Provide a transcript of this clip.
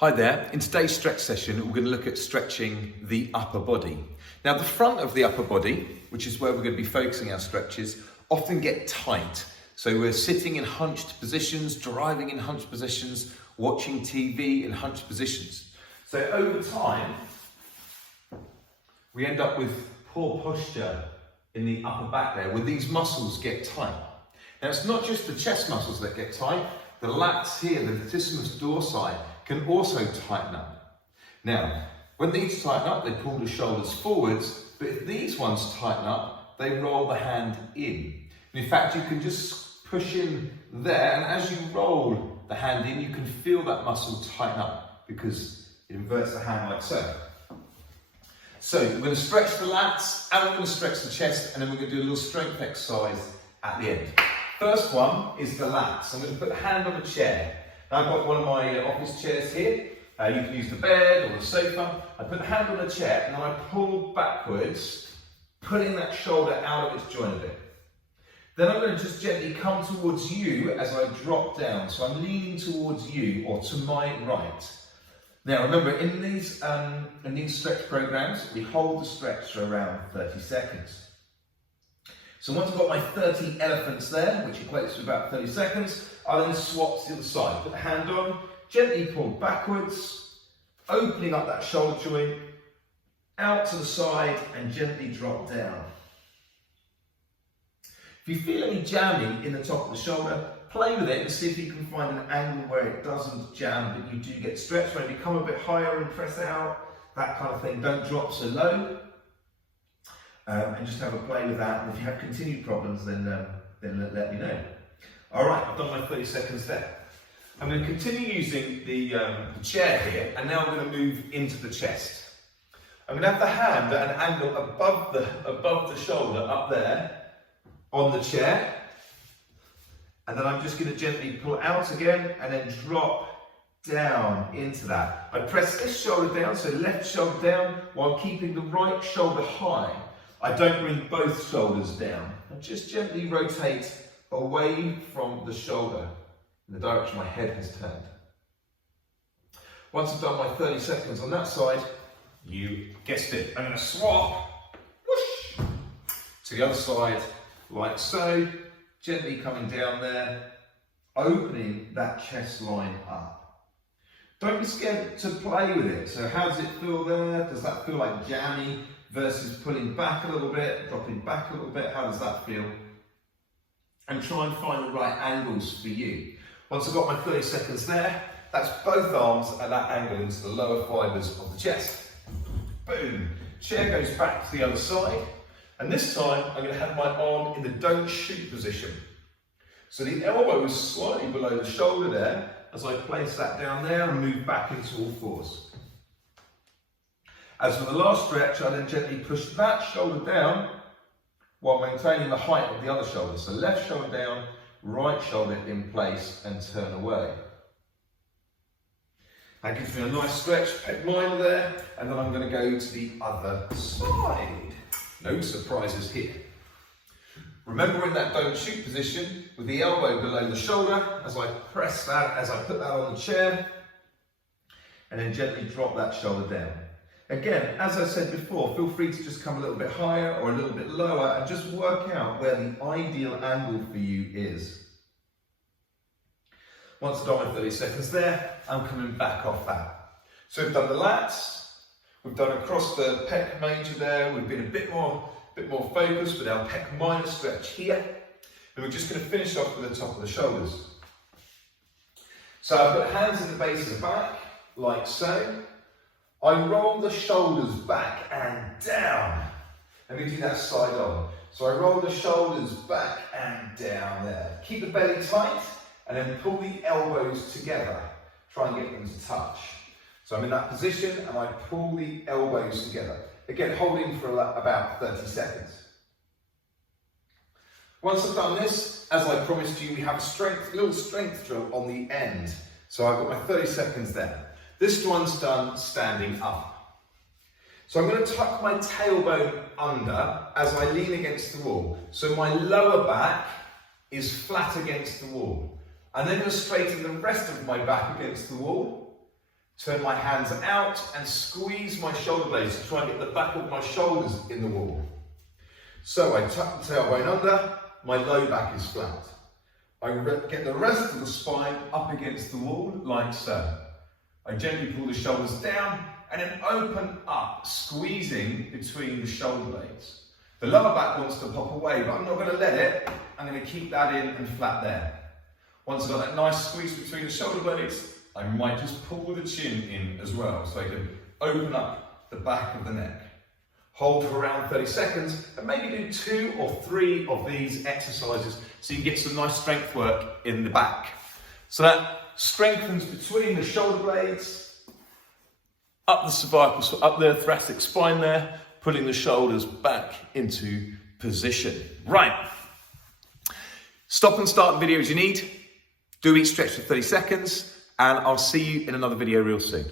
Hi there, in today's stretch session we're going to look at stretching the upper body. Now the front of the upper body, which is where we're going to be focusing our stretches, often get tight. So we're sitting in hunched positions, driving in hunched positions, watching TV in hunched positions. So over time, we end up with poor posture in the upper back there, where these muscles get tight. Now it's not just the chest muscles that get tight, the lats here, the Latissimus Dorsi, can also tighten up. Now, when these tighten up, they pull the shoulders forwards, but if these ones tighten up, they roll the hand in. And in fact, you can just push in there, and as you roll the hand in, you can feel that muscle tighten up because it inverts the hand like so. So we're going to stretch the lats, and we're going to stretch the chest, and then we're going to do a little strength exercise at the end. First one is the lats. I'm going to put the hand on the chair. Now I've got one of my office chairs here. You can use the bed or the sofa. I put the hand on the chair and then I pull backwards, pulling that shoulder out of its joint a bit. Then I'm going to just gently come towards you as I drop down. So I'm leaning towards you or to my right. Now remember, in these stretch programs, we hold the stretch for around 30 seconds. So once I've got my 30 elephants there, which equates to about 30 seconds, I'll then swap to the other side. Put the hand on, gently pull backwards, opening up that shoulder joint, out to the side and gently drop down. If you feel any jamming in the top of the shoulder, play with it and see if you can find an angle where it doesn't jam, but you do get stretched. When you come a bit higher and press out, that kind of thing. Don't drop so low. And just have a play with that. And if you have continued problems, then let me know. All right, I've done my 30 seconds there. I'm going to continue using the chair here, and now I'm going to move into the chest. I'm going to have the hand at an angle above the shoulder up there on the chair, and then I'm just going to gently pull out again and then drop down into that. I press this shoulder down, so left shoulder down, while keeping the right shoulder high. I don't bring both shoulders down. I just gently rotate away from the shoulder in the direction my head has turned. Once I've done my 30 seconds on that side, you guessed it, I'm going to swap whoosh, to the other side like so, gently coming down there, opening that chest line up. Don't be scared to play with it. So how does it feel there? Does that feel like jammy versus pulling back a little bit, dropping back a little bit? How does that feel? And try and find the right angles for you. Once I've got my 30 seconds there, that's both arms at that angle into the lower fibres of the chest. Boom. Chair goes back to the other side. And this time, I'm going to have my arm in the don't shoot position. So the elbow is slightly below the shoulder there, as I place that down there and move back into all fours. As for the last stretch, I then gently push that shoulder down while maintaining the height of the other shoulder. So left shoulder down, right shoulder in place and turn away. That gives me a nice stretch, pec minor there, and then I'm going to go to the other side. No surprises here. Remember in that don't shoot position with the elbow below the shoulder as I press that, as I put that on the chair, and then gently drop that shoulder down. Again, as I said before, feel free to just come a little bit higher or a little bit lower and just work out where the ideal angle for you is. Once I've done my 30 seconds there, I'm coming back off that. So we've done the lats, we've done across the pec major there, we've been a bit more focused with our pec minor stretch here, and we're just going to finish off with the top of the shoulders. So I've got hands in the base of the back, like so. I roll the shoulders back and down. Let me do that side on. So I roll the shoulders back and down there. Keep the belly tight and then pull the elbows together. Try and get them to touch. So I'm in that position and I pull the elbows together. Again, holding for about 30 seconds. Once I've done this, as I promised you, we have a little strength drill on the end. So I've got my 30 seconds there. This one's done standing up. So I'm going to tuck my tailbone under as I lean against the wall. So my lower back is flat against the wall. I'm then going to straighten the rest of my back against the wall. Turn my hands out and squeeze my shoulder blades to try and get the back of my shoulders in the wall. So I tuck the tailbone under, my low back is flat. I get the rest of the spine up against the wall like so. I gently pull the shoulders down and then open up, squeezing between the shoulder blades. The lower back wants to pop away, but I'm not going to let it. I'm going to keep that in and flat there. Once I've got that nice squeeze between the shoulder blades, I might just pull the chin in as well, so I can open up the back of the neck. Hold for around 30 seconds, and maybe do 2 or 3 of these exercises so you can get some nice strength work in the back. So that strengthens between the shoulder blades, up the cervical, up the thoracic spine there, pulling the shoulders back into position. Right. Stop and start the video as you need. Do each stretch for 30 seconds, and I'll see you in another video real soon.